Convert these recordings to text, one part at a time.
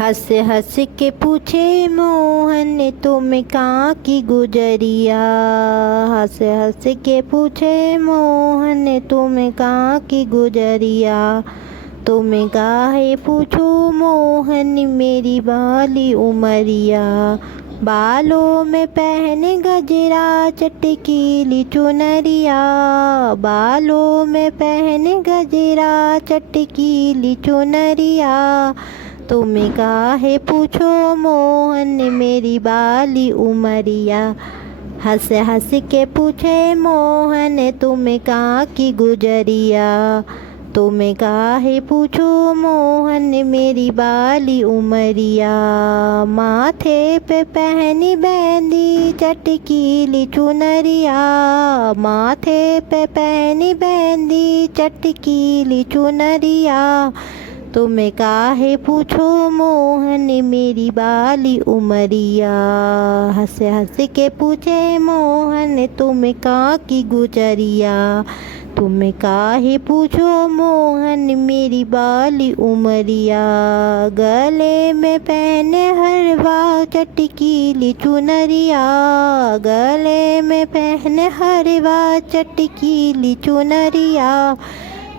हंस हंस के पूछे मोहन तुम कहाँ की गुजरिया। हंस हंस के पूछे मोहन तुम कहाँ की गुजरिया। तुम काहे पूछो मोहन मेरी बाली उमरिया। बालों में पहने गजरा चटकीली चुनरिया। बालों में पहने गजरा चटकीली चुनरिया। तुम काहे पूछो मोहन मेरी बाली उमरिया। हंस हंस के पूछे मोहन तुम कहाँ की गुजरिया। तुम काहे पूछो मोहन मेरी बाली उमरिया। माथे पे पहनी बैदी चटकीली चुनरिया। माथे पे पहनी बैदी चटकीली चुनरिया। तुम काहे पूछो मोहन मेरी बाली उमरिया। हंस हंस के पूछे मोहन तुम कहाँ की गुजरिया। तुम काहे पूछो मोहन मेरी बाली उमरिया। गले में पहने हरवा चटकीली चुनरिया। गले में पहने हरवा चटकीली चुनरिया।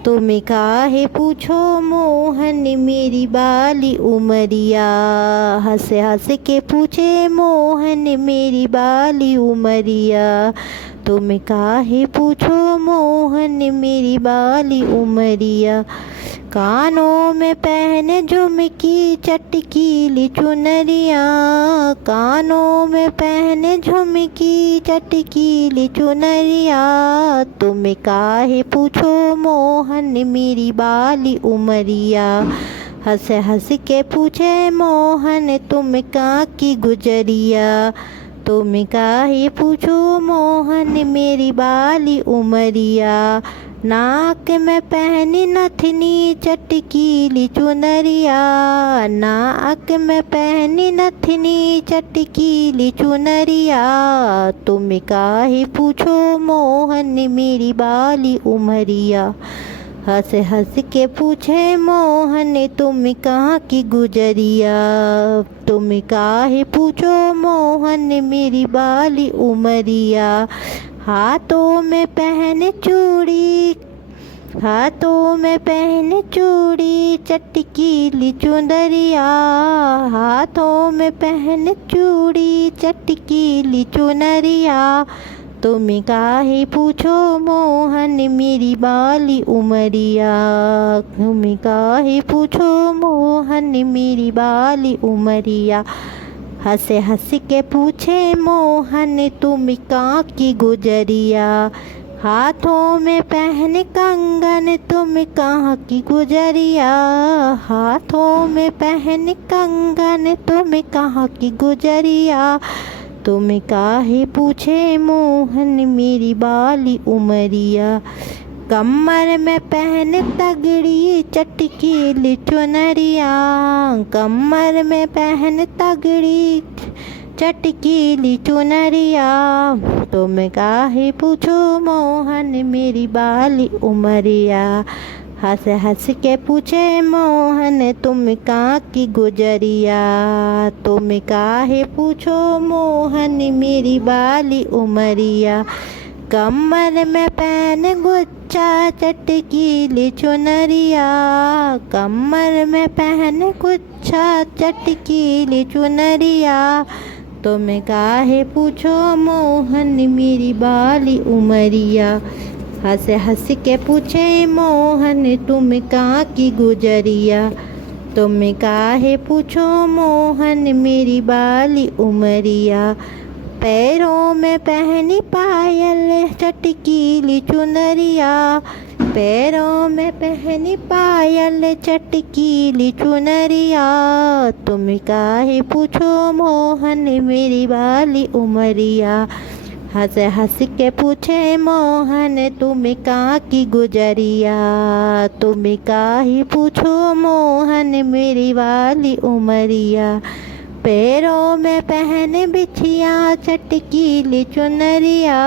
तुम काहे पूछो मोहन मेरी बाली उमरिया। हंस हंस के पूछे मोहन मेरी बाली उमरिया। तुम काहे पूछो मोहन मेरी बाली उमरिया। कानों में पहने झुमकी चटकीली चुनरिया। कानों में पहने झुमकी चटकीली चुनरिया। तुम काहे पूछो मोहन मेरी बाली उमरिया। हंस हंस के पूछे मोहन तुम कहाँ की गुजरिया। तुम काहे पूछो मोहन मेरी बाली उमरिया। नाक में पहनी नथनी चटकीली चुनरिया। नाक में पहनी नथनी चटकीली चुनरिया। तुम काहे पूछो मोहन मेरी बाली उमरिया। हंस हंस के पूछे मोहन तुम कहाँ की गुजरिया। तुम काहे पूछो मोहन मेरी बाली उमरिया। हाथों में पहने चूड़ी। हाथों में पहने चूड़ी चटकीली चुनरिया। हाथों में पहने चूड़ी चटकीली चुनरिया। तुम काहे पूछो मोहन मेरी बाली उमरिया। तुम काहे पूछो मोहन मेरी बाली उमरिया। हंस हंस के पूछे मोहन तुम कहाँ की गुजरिया। हाथों में पहने कंगन तुम कहाँ की गुजरिया। हाथों में पहने कंगन तुम कहाँ की गुजरिया। तुम काहे पूछे मोहन मेरी बाली उमरिया। कमर में पहने तगड़ी चटकीली चुनरिया। कमर में पहने तगड़ी चटकीली चुनरिया। तुम काहे पूछो मोहन मेरी बाली उमरिया। हंस हंस के पूछे मोहन तुम कहाँ की गुजरिया। तुम काहे पूछो मोहन मेरी बाली उमरिया। कमर में पहने गुच्छा चटकीली चुनरिया। कमर में पहने गुच्छा चटकीली चुनरिया। तुम काहे पूछो मोहन मेरी बाली उमरिया। हंस हंस के पूछे मोहन तुम कहाँ की गुजरिया। तुम काहे पूछो मोहन मेरी बाली उमरिया। पैरों में पहनी पायल चटकीली चुनरिया। पैरों में पहनी पायल चटकीली चुनरिया। तुम काहे पूछो मोहन मेरी बाली उमरिया। हंस हंस के पूछे मोहन तुम कहाँ की गुजरिया। तुम काहे पूछो मोहन मेरी बाली उमरिया। पैरों में पहने बिछिया चटकीली चुनरिया।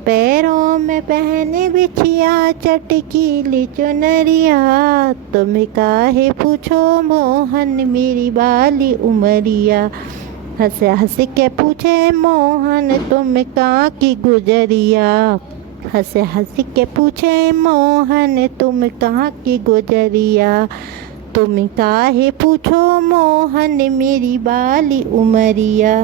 पैरों में पहने बिछिया चटकीली चुनरिया, तुम काहे पूछो मोहन मेरी बाली उमरिया। हंस हंस के पूछे मोहन तुम कहाँ की गुजरिया, हंस हंस के पूछे मोहन तुम कहाँ की गुजरिया। तुम काहे पूछो मोहन मेरी बाली उमरिया।